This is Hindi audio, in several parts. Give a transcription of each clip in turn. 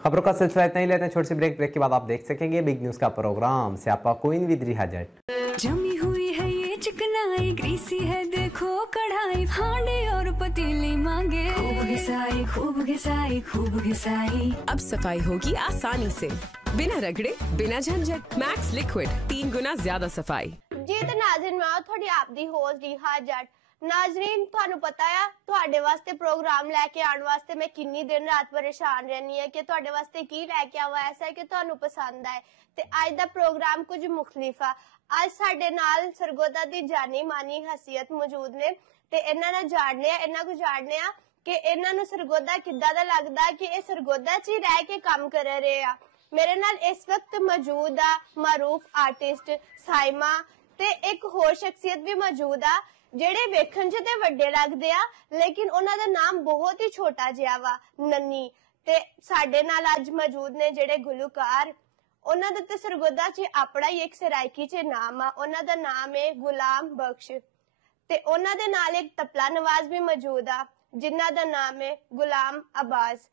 खबरों का सिलसिला इतना ही, लेते हैं छोटी सी ब्रेक के बाद आप देख सकेंगे बिग न्यूज का प्रोग्राम से आपका क्वीन विद रिहा जट। जमी हुई है ये चिकनाई, ग्रीसी है देखो कढ़ाई, हांडे और पतीली मांगे, खूब घिसाई खूब घिसाई खूब घिसाई। अब सफाई होगी आसानी से, बिना रगड़े बिना झंझट। मैक्स लिक्विड 3 गुना ज्यादा सफाई। जी तो नाज़रीन, मैं थोड़ी आपदी होस्ट रिहा जट। नाजरीन, ਤੁਹਾਨੂੰ ਪਤਾ ਆ ਤੁਹਾਡੇ ਵਾਸਤੇ ਪ੍ਰੋਗਰਾਮ ਲੈ ਕੇ ਆਉਣ ਵਾਸਤੇ ਮੈਂ ਕਿੰਨੀ ਦਿਨ ਰਾਤ ਪਰੇਸ਼ਾਨ ਰਹਿਣੀ ਹੈ ਕਿ ਤੁਹਾਡੇ ਵਾਸਤੇ ਕੀ ਲੈ ਕੇ ਆਵਾਂ ਐਸਾ ਹੈ ਕਿ ਤੁਹਾਨੂੰ ਪਸੰਦ ਆਏ। ਤੇ ਅੱਜ ਦਾ ਪ੍ਰੋਗਰਾਮ ਕੁਝ ਮੁਖਤਲਿਫ ਆ। ਅੱਜ ਸਾਡੇ ਨਾਲ ਸਰਗੋਦਾ ਦੀ ਜਾਨੀ ਮਾਨੀ ਹਸੀਅਤ ਮੌਜੂਦ ਨੇ ਤੇ ਇਹਨਾਂ ਨਾਲ ਜਾਣਦੇ ਆ ਕਿ ਇਹਨਾਂ ਨੂੰ ਸਰਗੋਦਾ ਕਿੱਦਾਂ ਦਾ ਲੱਗਦਾ ਕਿ ਇਹ ਸਰਗੋਦਾ 'ਚ ਹੀ ਰਹਿ ਕੇ ਕੰਮ ਕਰ ਰਹੇ ਆ। ਮੇਰੇ ਨਾਲ ਇਸ ਵਕਤ ਮੌਜੂਦ ਆ ਮਾਰੂਫ ਆਰਟਿਸਟ ਸਾਇਮਾ ਤੇ ਇੱਕ ਹੋਰ ਸ਼ਖਸੀਅਤ ਵੀ ਮੌਜੂਦ ਆ ਜਿਹੜੇ ਵੇਖਣ 'ਚ ਤੇ ਵੱਡੇ ਲੱਗਦੇ ਆ ਲੇਕਿਨ ਉਹਨਾਂ ਦਾ ਨਾਮ ਬਹੁਤ ਹੀ ਛੋਟਾ ਜਿਹਾ ਵਾ, ਨੰਨੀ। ਤੇ ਸਾਡੇ ਨਾਲ ਅੱਜ ਮੌਜੂਦ ਨੇ ਜਿਹੜੇ ਗੁਲੂਕਾਰ, ਉਹਨਾਂ ਦਾ ਤੇ ਸਰਗੋਦਾ 'ਚ ਆਪਣਾ ਹੀ ਇੱਕ ਸਰਾਇਕੀ 'ਚ ਨਾਮ ਆ। ਉਹਨਾਂ ਦਾ ਨਾਮ ਹੈ ਗੁਲਾਮ ਬਖਸ਼ ਤੇ ਉਹਨਾਂ ਦੇ ਨਾਲ ਇੱਕ ਤਬਲਾ ਨਵਾਜ਼ ਵੀ ਮੌਜੂਦ ਆ ਜਿਨ੍ਹਾਂ ਦਾ ਨਾਮ ਹੈ ਗੁਲਾਮ अब्बास।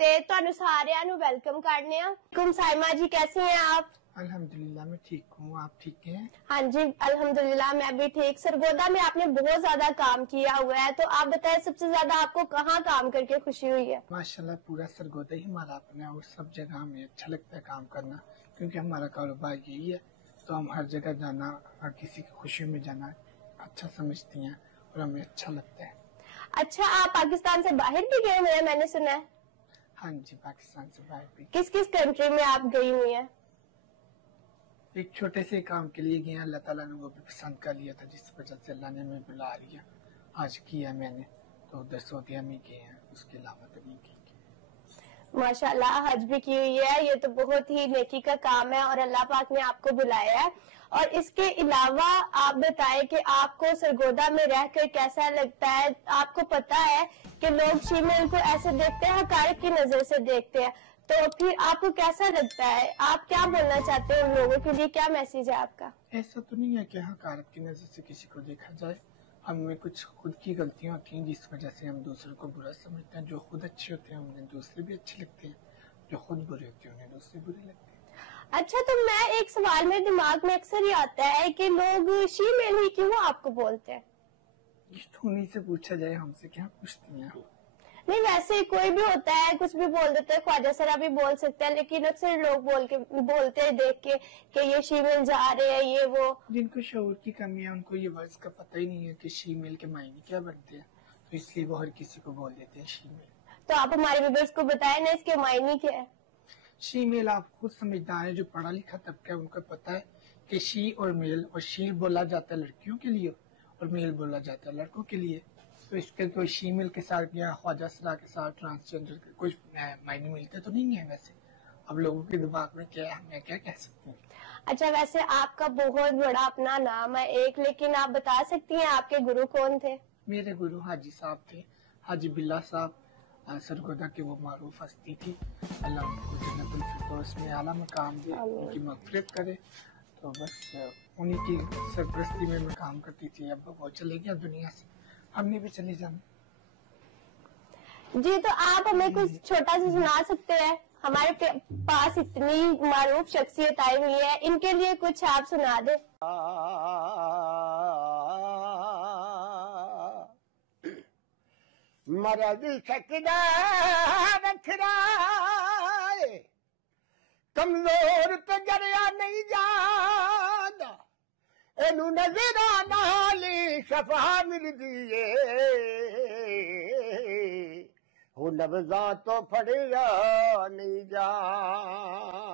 ਤੇ ਤੁਹਾਨੂੰ ਸਾਰਿਆਂ ਨੂੰ वेलकम करने आ। कुम साइमा जी, कैसी हैं आप? अल्हम्दुलिल्लाह मैं ठीक हूँ, आप ठीक हैं? हाँ जी अल्हम्दुलिल्लाह मैं भी ठीक। सरगोदा में आपने बहुत ज्यादा काम किया हुआ है, तो आप बताएं सबसे ज्यादा आपको कहाँ काम करके खुशी हुई है? माशाल्लाह पूरा सरगोदा ही हमारा अपना है और सब जगह हमें अच्छा लगता है काम करना, क्योंकि हमारा कारोबार यही है। तो हम हर जगह जाना, हर किसी की खुशी में जाना अच्छा समझती हैं और हमें अच्छा लगता है। अच्छा, आप पाकिस्तान से बाहर भी गए हुए हैं मैंने सुना है? हाँ जी, पाकिस्तान से बाहर भी। किस किस कंट्री में आप गई हुई हैं? एक छोटे से काम के लिए गए, अल्लाह ताला ने वो भी पसंद कर लिया था, जिस वजह से अल्लाह ने हमें बुला लिया। आज किया मैंने, तो उधर सऊदीया में गए हैं, उसके अलावा तो नहीं की। माशाल्लाह हज भी की हुई है, ये तो बहुत ही नेकी का काम है और अल्लाह पाक ने आपको बुलाया है। और इसके अलावा आप बताएं कि आपको सरगोदा में रहकर कैसा लगता है? आपको पता है कि लोग शीमेल को ऐसे देखते हैं, हकारत की नजर से देखते हैं, तो फिर आपको कैसा लगता है? आप क्या बोलना चाहते हैं उन लोगों के लिए? क्या मैसेज है आपका? ऐसा तो नहीं है कि हकारत की नजर से किसी को देखा जाए। हमें कुछ खुद की गलतियां होती हैं जिस वजह से हम दूसरों को बुरा समझते हैं। जो खुद अच्छे होते हैं उन्हें दूसरे भी अच्छे लगते हैं, जो खुद बुरे होते हैं उन्हें दूसरे बुरे लगते हैं। अच्छा, तो मैं एक सवाल मेरे दिमाग में अक्सर ही आता है कि लोग शीमेल ही क्यों आपको बोलते हैं? ये तो उन्हीं से पूछा जाए, हमसे क्या पूछती हैं? नहीं, वैसे कोई भी होता है कुछ भी बोल देता है, ख्वाजा सरा भी बोल सकते हैं, लेकिन अक्सर लोग बोलते हैं देख के कि ये शीमेल जा रहे हैं, ये वो। जिनको शऊर की कमी है उनको ये वर्ड्स का पता ही नहीं है कि शीमेल के मायने क्या बनते हैं, तो इसलिए वो हर किसी को बोल देते हैं शीमेल। तो आप हमारे व्यूअर्स को बताएं ना इसके मायने क्या है? शीमेल आप खुद समझदार है, जो पढ़ा लिखा तबका है उनको पता है कि शी और मेल, और शील बोला जाता है लड़कियों के लिए और मेल बोला जाता है लड़कों के लिए। तो इसके तो शीमेल के साथ या ख्वाजा सरा के साथ ट्रांसजेंडर के कुछ मायने मिलते तो नहीं है। वैसे अब लोगों के दिमाग में क्या है, मैं क्या कह सकती हूँ। अच्छा, वैसे आपका बहुत बड़ा अपना नाम है एक, लेकिन आप बता सकती हैं आपके गुरु कौन थे? मेरे गुरु हाजी साहब थे, हाजी बिल्ला साहब, सरगोदा के वो मारूफ हस्ती थी। अल्लाह उनको जन्नतुल फिरदौस में आला मकाम दे, उनकी मग़फ़िरत करे। तो बस उन्हीं की सरपरस्ती में मैं काम करती थी। अब वो चले गया दुनिया से, हमने भी चले जाना। जी, तो आप हमें कुछ छोटा सा सुना सकते हैं? हमारे पास इतनी मारूफ शख्सियत आई हुई है, इनके लिए कुछ आप सुना दे। मरद सकदा रखना कमजोर तो जरिया नहीं जादा, एनू नजरा नाली शफा मिलदी है, हो नब्ज़ा तो फड़िया नहीं जाना।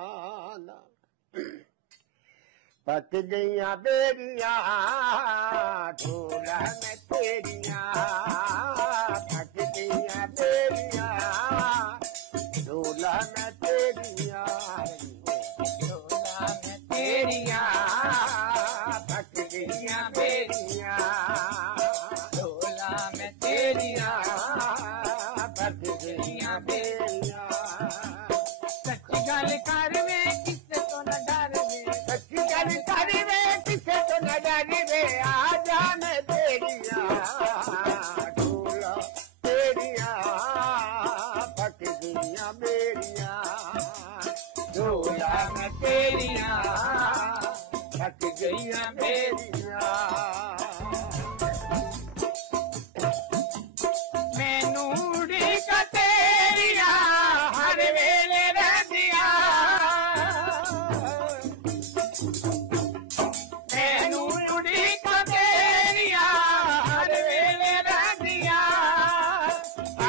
पक गईया बेरिया ढोला में तेरिया, पक गईया बेरिया ढोला में तेरिया, ढोला में तेरिया, पक गईया बेरिया ढोला में तेरिया, पक गईया बेरिया। सच्ची गल कर वे किसे तो न डर वे, सच्ची गल कर वे किसे तो न डर वे, आ जाने तेरिया ढोला तेरिया, पक गईया बेरिया। तकड़ियां मेरियां मैनू उड़ीक तेरियां हर वेले रहंदियां मैनू उड़ीक तेरियां हर वेले रहंदियां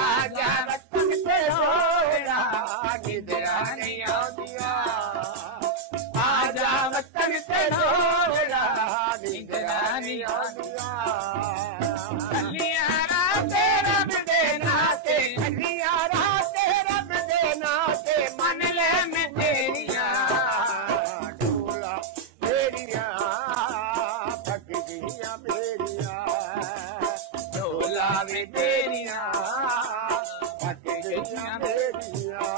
आजा वतन ते रोड़ा निदरा नहीं आउंदियां आजा वतन ते रोड़ा निदरा नहीं आउंदियां कलियां राते रब दे नाते कलियां राते रब दे नाते मन ले मैं तेरियां डोला मेरियां तकड़ियां मेरियां डोला वे तेरियां तकड़ियां मेरियां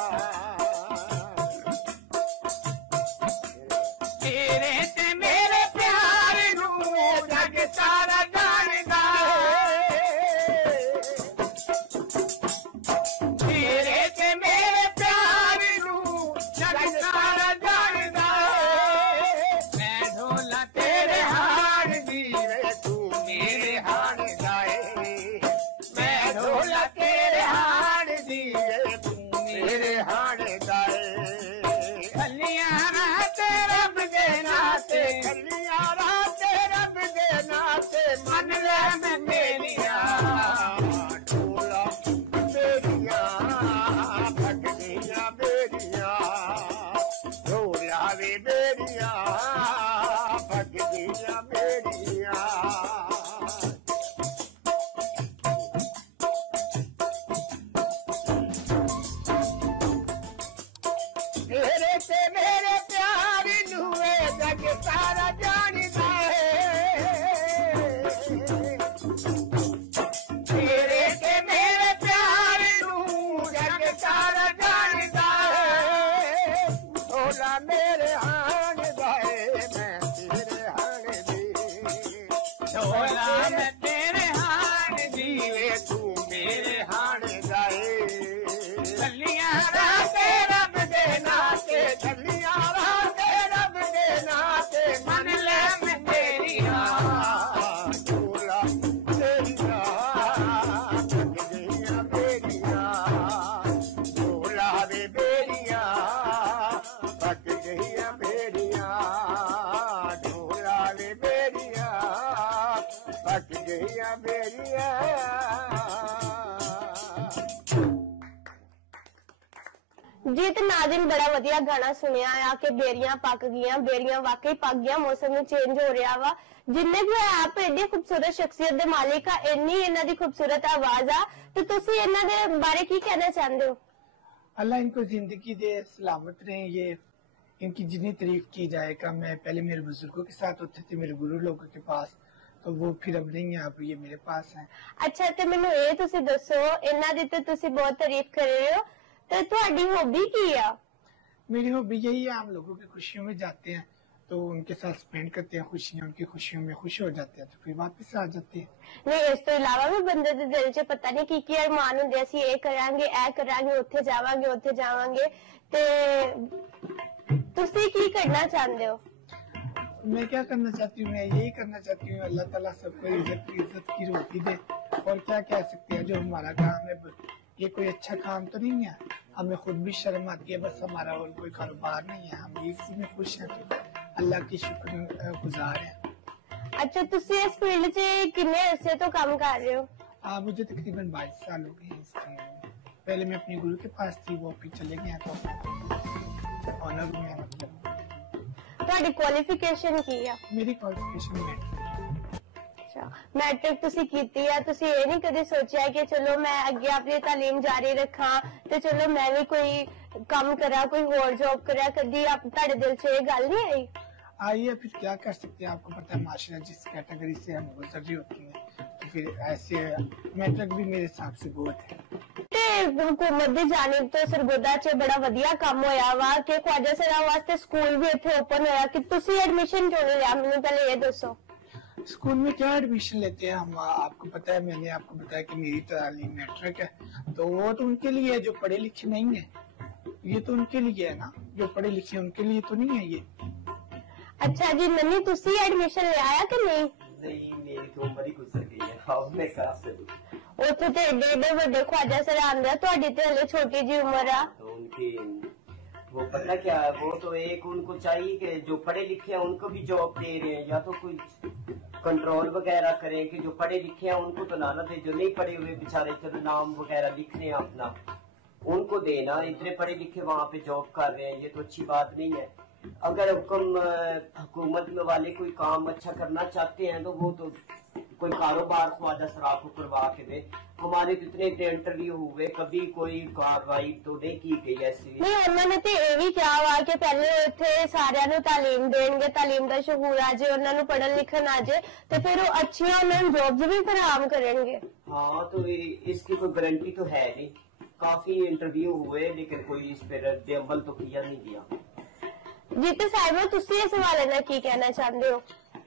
तेरे ते मेरे प्यार नू जग सारा जानदा तेरे ते मेरे प्यार नू जग सारा जानदा मैं ढोला तेरे हार दी वे तू मेरे हार गाए मैं ढोला तेरे हार दी वे तू मेरे हार गाए कलियां राते रब दे नाते कलियां राते रब दे नाते मन ले मैं मेरियां ढोला मेरियां तकड़ियां मेरियां ढोला वे मेरियां तकड़ियां मेरियां तेरे ते मेरे प्यार नूए जग सारा जानदा है तेरे ते मेरे प्यार नू जग सारा जानदा है ढोला मेरे हाण गाए मैं तेरे हाण दी ढोला मैं तेरे हाण दी वे तू मेरे हाण गाए कलियां राते रब दे नाते कलियां राते रब दे नाते मन ले मैं तेरियां ढोला तेरियां तकड़ियां मेरियां ढोला वे मेरियां तकड़ियां मेरियां ढोला वे मेरियां तकड़ियां मेरियां जी तो नाज़रीन बड़ा वधिया गाना सुनिया आ कि बेरियां पक गईयां बेरियां वाकई पक गईयां मौसम चेंज हो रहा वा जिन्ने भी आप एडी खूबसूरत शख्सियत दे मालिक आ इन्नी इन्हां दी खूबसूरत आवाज आ तो तुसी इन्हां दे बारे की कहना चाहते हो अल्लाह इनको जिंदगी दे सलामत रहे ये इनकी जितनी तारीफ की जाए कम है पहले मेरे बुजुर्गों के साथ होते थे मेरे गुरु लोगों के पास तो वो फिर अब नहीं है अब ये मेरे पास है अच्छा तो मैनू ये तुसी दसो इन्हां दी तो तुसी बहुत तारीफ कर रहे हो तो तुहाडी हॉबी की है मेरी हॉबी यही है हम लोगों की खुशियों में जाते हैं तो उनके साथ स्पेंड करते हैं खुशियां उनकी खुशियों में खुश हो जाते हैं तो फिर वापस आ जाते हैं नहीं इस तो इलावा भी बंदे दे दिल च पता नहीं की अरमान हुंदे असीं ये करांगे उत्थे जावांगे ते तुसी की करना चाहते हो मैं क्या करना चाहती हूँ मैं यही करना चाहती हूँ अल्लाह ताला सबको इज्जत की रोटी दे और क्या कह सकते हैं जो हमारा काम है ये कोई अच्छा काम तो नहीं है हमें खुद भी शर्म आती है बस हमारा और कोई कारोबार नहीं है हम इसी में खुश हैं अल्लाह की शुक्र गुजार है अच्छा तुसी इस फील्ड च कितने अरसे तो काम कर रहे हो मुझे तकरीबन 22 साल हो गए हैं इस फील्ड में पहले मैं अपने गुरु के पास थी वो फिर चले गए तो ऑनर में मतलब ਤੁਹਾਡੀ ਕੁਆਲੀਫਿਕੇਸ਼ਨ ਕੀ ਆ मेरी क्वालिफिकेशन मैट्रिक अच्छा मैट्रिक तुसी कीती है तुसी ये नहीं कदे सोचा कि चलो मैं आगे अपनी तालीम जारी रखा ते चलो मैं भी कोई काम करा कोई होर जॉब करा कदी ਤੁਹਾਡੇ दिल च ये गल नहीं आई आइए फिर क्या कर सकते हैं आपको पता है माशाल्लाह जिस कैटेगरी से हम गुजर रही होती है तो फिर ऐसे मैट्रिक भी मेरे हिसाब से बहुत है ते हुकूमत दी जानिब तो सरगोदा च बड़ा वधिया काम होया वा कि ख्वाजा सरा वास्ते स्कूल भी इत्थे ओपन होया कि तुसी एडमिशन क्यों नहीं लिया मैंने पहले ये दसो स्कूल में क्या एडमिशन लेते हैं हम आपको पता है मैंने आपको बताया कि मेरी तालीम मैट्रिक है तो वो तो उनके लिए है जो पढ़े लिखे नहीं है ये तो उनके लिए है ना जो पढ़े लिखे उनके लिए तो नहीं है ये अच्छा जी नन्नी तुसी एडमिशन ले आया कि नहीं? नहीं मेरी तो उम्र ही गुजर गई है, अब मैं कहाँ से दूँ? ਉੱਥੇ ਤੇ ਏਡੇ ਏਡੇ ਵੱਡੇ ख्वाजा सर आंदे आ, ਤੁਹਾਡੀ ਤੇ हले छोटी जी उम्र आ। तो उनकी वो पता क्या है, वो तो एक उनको चाहिए कि जो पढ़े लिखे हैं उनको भी जॉब दे रहे हैं, या तो कुछ कंट्रोल वगैरह करें कि जो पढ़े लिखे हैं उनको तो लाना दे, जो नहीं पढ़े हुए बेचारे चलो नाम वगैरह लिख रहे हैं अपना, उनको देना। इतने पढ़े लिखे वहाँ पे जॉब कर रहे हैं, ये तो अच्छी बात नहीं है। अगर हुकूमत में वाले कोई काम अच्छा करना चाहते हैं तो वो तो कोई कारोबार ख्वाजा सराफ को करवा के दे। हमारे कितने इंटरव्यू हुए, कभी कोई कार्रवाई तो नहीं की गई ऐसी। नहीं उन्होंने तो ये भी कहा वा कि पहले इत्थे सारियां नूं तालीम देंगे, तालीम दा शहूर आ जाए, उन्हां नूं पढ़न लिखन आ जाए तो फिर वो अच्छियां उन्हें जॉब्स भी फराहम करेंगे। हाँ तो इसकी कोई गारंटी तो है नहीं। काफी इंटरव्यू हुए लेकिन कोई इस पर अमल तो किया नहीं गया। जीते साहिबा तुसी इस हवाले नाल की कहना चाहते हो?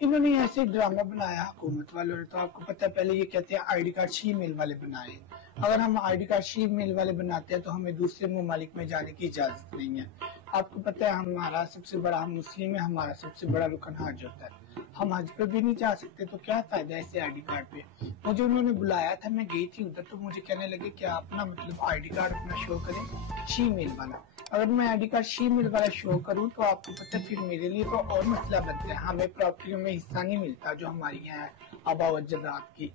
इन्होंने ऐसे ड्रामा बनाया हुकूमत वालों ने, तो आपको पता है पहले ये कहते हैं आईडी कार्ड शी मेल वाले बनाए। अगर हम आईडी कार्ड शी मेल वाले बनाते हैं तो हमें दूसरे ममालिक में जाने की इजाजत नहीं है। आपको पता है हमारा सबसे बड़ा, हम मुस्लिम है, हमारा सबसे बड़ा रुकन हज होता है, हम हज पे भी नहीं जा सकते, तो क्या फायदा है ऐसे आईडी कार्ड पे। मुझे उन्होंने बुलाया था, मैं गई थी उधर, तो मुझे कहने लगे कि आप ना मतलब आईडी कार्ड अपना शो करें शी मेल वाला। अगर मैं आईडी कार्ड शी मेल वाला शो करूं तो आपको पता है फिर मेरे लिए तो और मसला बनता है, हमें प्रॉपर्टियों में हिस्सा नहीं मिलता जो हमारी है आबा व अजदाद की,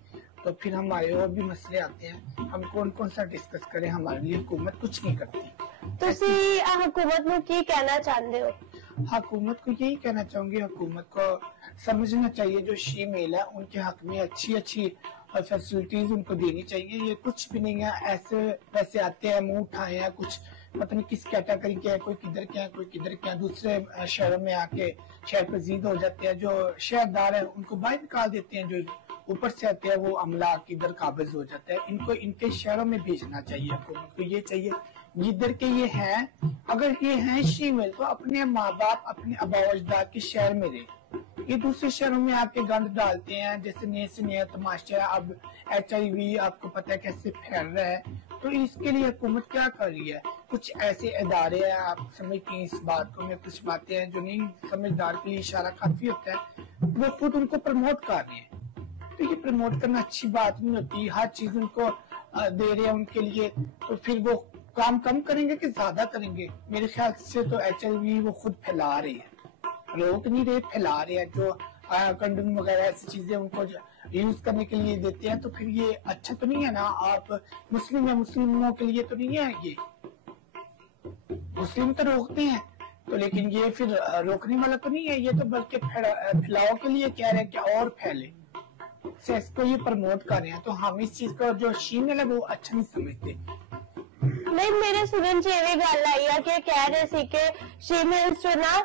तो फिर हमारे और भी मसले आते हैं। हम कौन कौन सा डिस्कस करें, हमारे लिए हुकूमत कुछ नहीं करती। तुसी हुकूमत नूं की कहना चाहते हो? हुकूमत को यही कहना चाहूंगी, हुकूमत को समझना चाहिए जो शी मेल है उनके हक में अच्छी अच्छी फैसिलिटीज उनको देनी चाहिए। ये कुछ भी नहीं है, ऐसे वैसे आते हैं मुंह उठाए हैं, कुछ पता नहीं किस कैटेगरी के हैं, कोई किधर के हैं कोई किधर के हैं, दूसरे शहरों में आके शहर पजीद हो जाते हैं। जो शहरदार है उनको बाहर निकाल देते हैं, जो ऊपर से आते हैं वो अमला किधर काबिज हो जाता है। इनको इनके शहरों में भेजना चाहिए। हुकूमत को ये चाहिए जिधर के ये हैं, अगर ये हैं शीमेल तो अपने माँ बाप अपने आबा अजदाद के शहर में रहे। ये दूसरे शहरों में आके गंद डालते हैं, जैसे नए से नया तमाशा। अब HIV आपको पता है कैसे फैल रहा है, तो इसके लिए हुकूमत क्या कर रही है? कुछ ऐसे इदारे हैं, आप समझते हैं इस बात को, में कुछ बातें हैं जो नहीं समझदार के लिए इशारा काफी होता है, वो खुद उनको प्रमोट कर रहे हैं। तो ये प्रमोट करना अच्छी बात नहीं होती, हर चीज उनको दे रहे हैं उनके लिए, तो फिर वो काम कम करेंगे कि ज्यादा करेंगे? मेरे ख्याल से तो HIV वो खुद फैला रही है, रोक नहीं रहे, फैला रहे हैं। जो कंडोम वगैरह ऐसी चीजें उनको यूज करने के लिए देते हैं, तो फिर ये अच्छा तो नहीं है ना। आप मुस्लिम है, मुस्लिमों के लिए तो नहीं है ये, मुस्लिम तो रोकते हैं तो, लेकिन ये फिर रोकने वाला तो नहीं है ये, तो बल्कि फैलाव के लिए कह रहे हैं कि और फैले, सेक्स को ये प्रमोट कर रहे हैं। तो हम इस चीज को जो शीमेल है वो अच्छा नहीं समझते। नहीं मेरे सुनन च ये गल आई है कि कह रहे सी कि शीमेल्स जो ना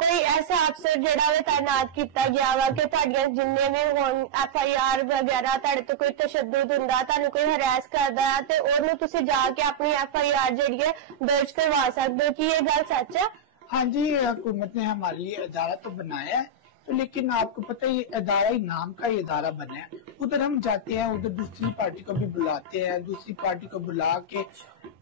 कोई ऐसा अफसर जिहड़ा वे तैनात किया गया वा कि तुहाडियां जिन्ने भी होण FIR वगैरह तुहाडे तो कोई तशद्दुद हुंदा, तुहानू कोई हरास करदा ते ओनू तुसीं जाके अपनी FIR जिहड़ी है दर्ज करवा सकदे हो। कि ये गल सच है? हाँ जी, हुकूमत ने हमारे लिए अदारा तो बनाया है, तो लेकिन आपको पता है ये अदारा ही नाम का ही अदारा बना है। उधर हम जाते हैं, उधर दूसरी पार्टी को भी बुलाते हैं, दूसरी पार्टी को बुला के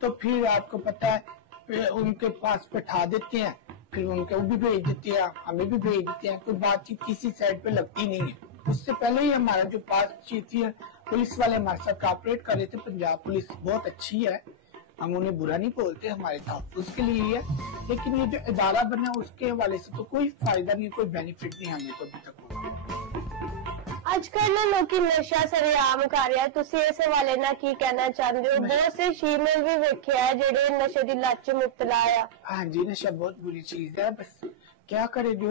तो फिर आपको पता है उनके पास बैठा देते हैं, फिर उनको भी भेज देते हैं, हमें भी भेज देते हैं। कोई बातचीत किसी साइड पे लगती नहीं है। उससे पहले ही हमारा जो पास चीफ पुलिस वाले हमारे साथ कॉपरेट कर रहे थे, पंजाब पुलिस बहुत अच्छी है, हम उन्हें बुरा नहीं बोलते, हमारे तहफ़्फ़ुज़ के लिए ही है। लेकिन ये जो इदारा बना उसके हवाले से तो कोई फायदा नहीं, कोई बेनिफिट नहीं हमें तो अभी तक हुआ। अजकल ना लोकी नशा सरेआम कर रहा है, तुसी इस हवाले ना की कहना चाहते हो? बहुत से शीमेल भी वेखे है जेडे नशे दी लत च मुब्तला है। हाँ जी, नशा बहुत बुरी चीज है, बस क्या करे, जो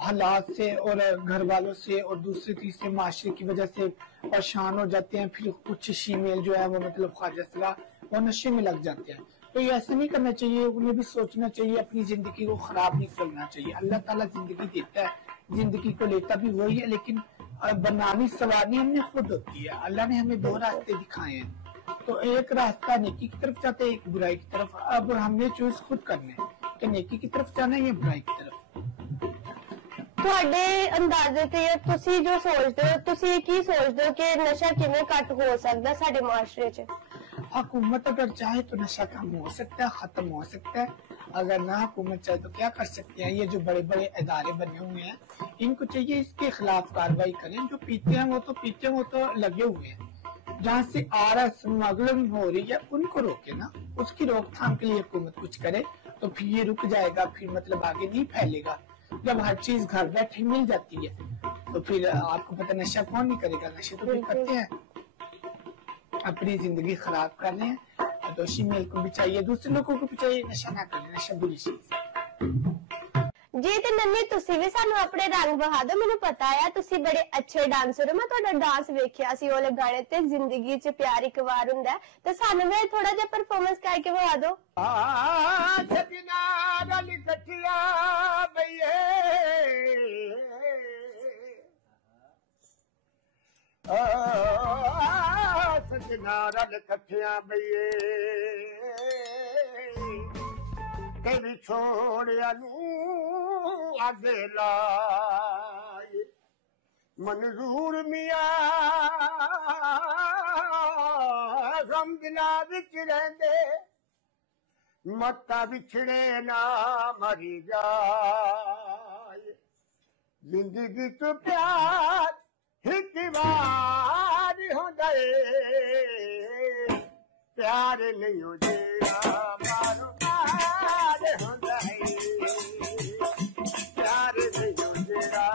हालात से और घर वालों से और दूसरे तीसरे माशरे की वजह से परेशान हो जाते हैं। फिर कुछ शीमेल जो है वो मतलब ख्वाजा वो नशे में लग जाते हैं। तो ये ऐसा नहीं करना चाहिए, उन्हें भी सोचना चाहिए, अपनी जिंदगी को खराब नहीं करना चाहिए। अल्लाह ताला जिंदगी देता है, जिंदगी को लेता भी वही है, लेकिन बनानी सवारनी हमने खुद होती है। अल्लाह ने हमें दो रास्ते दिखाए हैं, तो एक रास्ता नेकी की तरफ जाता है, एक बुराई की तरफ। अब हमने चूज खुद करना है कि नेकी की तरफ जाना है या बुराई की तरफ। ਤੁਹਾਡੇ ਅੰਦਾਜ਼ੇ ਤੇ ਤੁਸੀਂ ਜੋ ਸੋਚਦੇ ਹੋ, ਤੁਸੀਂ ਕੀ ਸੋਚਦੇ ਹੋ ਕਿ ਨਸ਼ਾ ਕਿਵੇਂ ਘੱਟ ਹੋ ਸਕਦਾ ਸਾਡੇ ਮਾਸ਼ਰੇ 'ਚ? हुकूमत अगर चाहे तो नशा कम हो सकता है, खत्म हो सकता है। अगर ना हुकूमत चाहे तो क्या कर सकते हैं, ये जो बड़े बड़े इदारे बने हुए हैं इनको चाहिए इसके खिलाफ कार्रवाई करें। जो पीते हैं वो तो पीते हैं, वो तो लगे हुए हैं। जहाँ से आ रहा स्मगलिंग हो रही है उनको रोके ना, उसकी रोकथाम के लिए हुकूमत कुछ करे तो फिर ये रुक जाएगा, फिर मतलब आगे नहीं फैलेगा। जब हर चीज घर बैठे मिल जाती है तो फिर आपको पता नशा कौन नहीं करेगा, नशे तो फिर करते हैं, अपनी जिंदगी खराब कर रहे हैं। दोषी मेल को भी चाहिए, दूसरे लोगों को भी चाहिए नशा ना करें, नशा बुरी चीज। जी ते नन्नी तुसी भी सानू अपने रंग बहा दो। मैनू पता है तुसी बड़े अच्छे डांसर हो, मैं तुहाडा डांस वेखिया सी ओले गाने ते जिंदगी च प्यार एक बार हुंदा है, ते सानू भी थोड़ा जिहा परफॉर्मेंस करके बहा दो। सजना रल कठिया बइए सजना रल कठिया बइए ते विछोड़िया नू अगे लाए मंजूर मिया गम दिला विच रहिंदे मत्ता विछड़े ना मरी जाए जिंदगी तो प्यार हिक बार होंदा है प्यार नहीं हो जेड़ा मारो प्यार होंदा है प्यार नहीं हो जेड़ा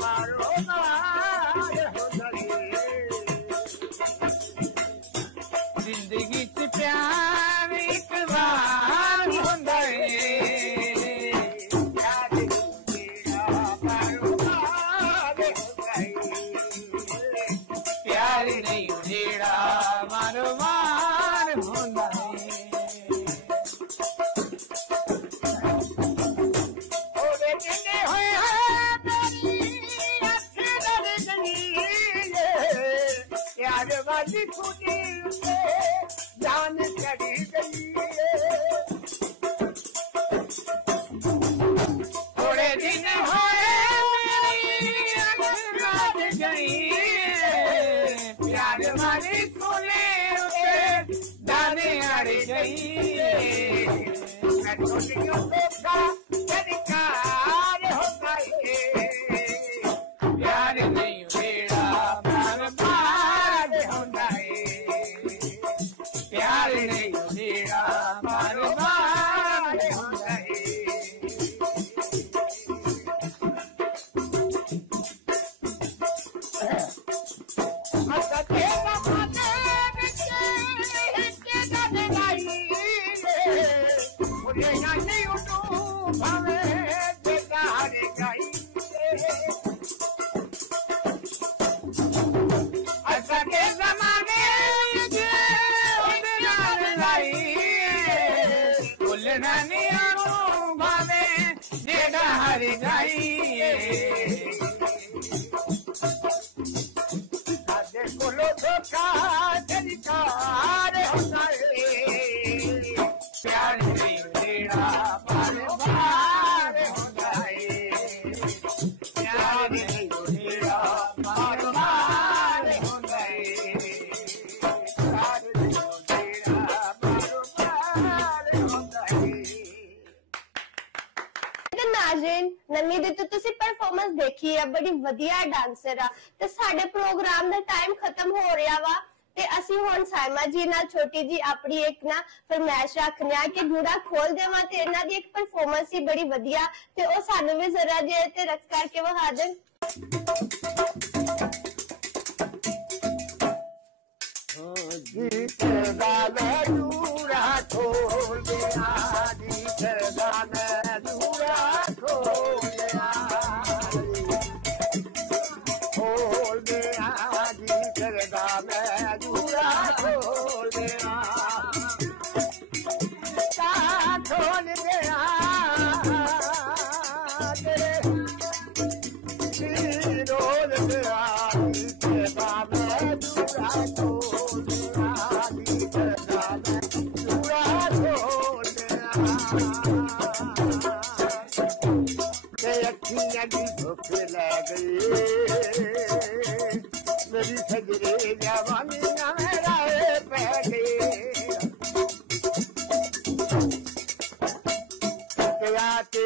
मारो प्यार होंदा है जिंदगी च प्यार एक बार होंदा है प्यार नहीं हो जेड़ा मारो प्यार होंदा है प्यार नहीं हो जेड़ा मारो मार होंदा है ओरे जिन्ने होए मेरी अखी लड़ गई प्यार वाली खुदी से जान चढ़ी गई थोड़े दिन होए मेरी अखी लड़ गई प्यार वाली खुले उसे जाने अड़ गई मैं छोटियों को का अधिकार होता है प्यार नहीं बेड़ा बार बार होता है प्यार नहीं बेड़ा बार बार होता है प्यार नहीं तेरा बार बार होता है प्यार नहीं तेरा बार बार होता है प्यार नहीं तेरा बार बार होता है। नाज़रीन नन्नी दी तो तुसी परफॉर्मेंस देखी है, बड़ी वधिया डांसर आ ते साडे प्रोग्राम दा टाइम खत्म हो रहा वा ते असी हुण साइमा जी नाल छोटी जी अपनी एक ना फरमाइश रखने आ कि जूड़ा खोल देवा ते इन्हां दी एक परफॉर्मेंस ही बड़ी वधिया ते ओ सानू भी जरा जे ते रख करके वहा देन। गीत गावे जूड़ा खोल दे गीत गावे जूड़ा खोल दे गीत गावे जूड़ा खोल दे खोल दे रोल दे गीत गावे जूड़ा खोल अखियां दी भुख लग गई मेरी सजरे जवानी ना राहे पै गई टुकड़ा के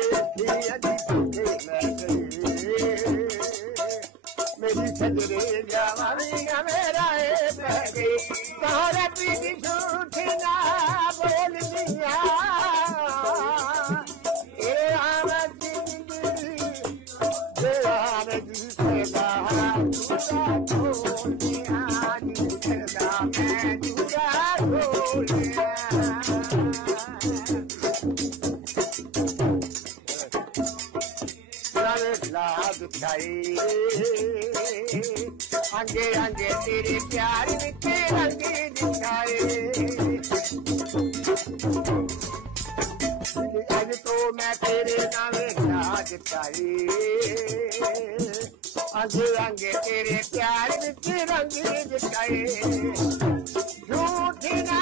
मेरी सजरे जवानी मेरा बह गई तोहरे पीछे झूठी ना बोल दिया ए आवाज आगे आगे तेरे प्यार में रंगे दिखाए आज तो मैं तेरे नामे राज पाई आगे आगे तेरे प्यार में रंगे दिखाए झूठी ना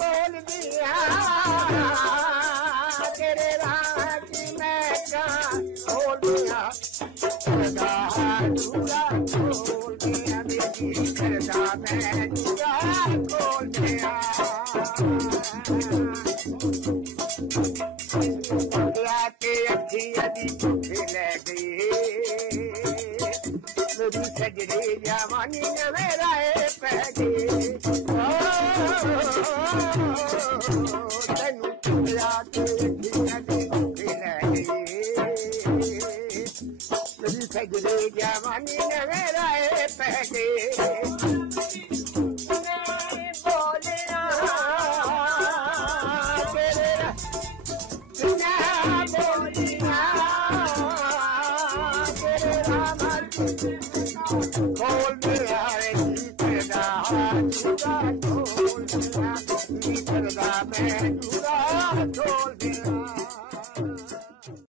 बोल दिया तेरे राज में का बोल दिया बोल दिया बेटी करदा मैं दूरा बोल दिया के अच्छी अभी ले गई मेरी सजरे जवानी न मेरा पह गई तेनू चुलिया के अच्छी अभी ले गई मेरी सजरे जवानी न मेरा पह गई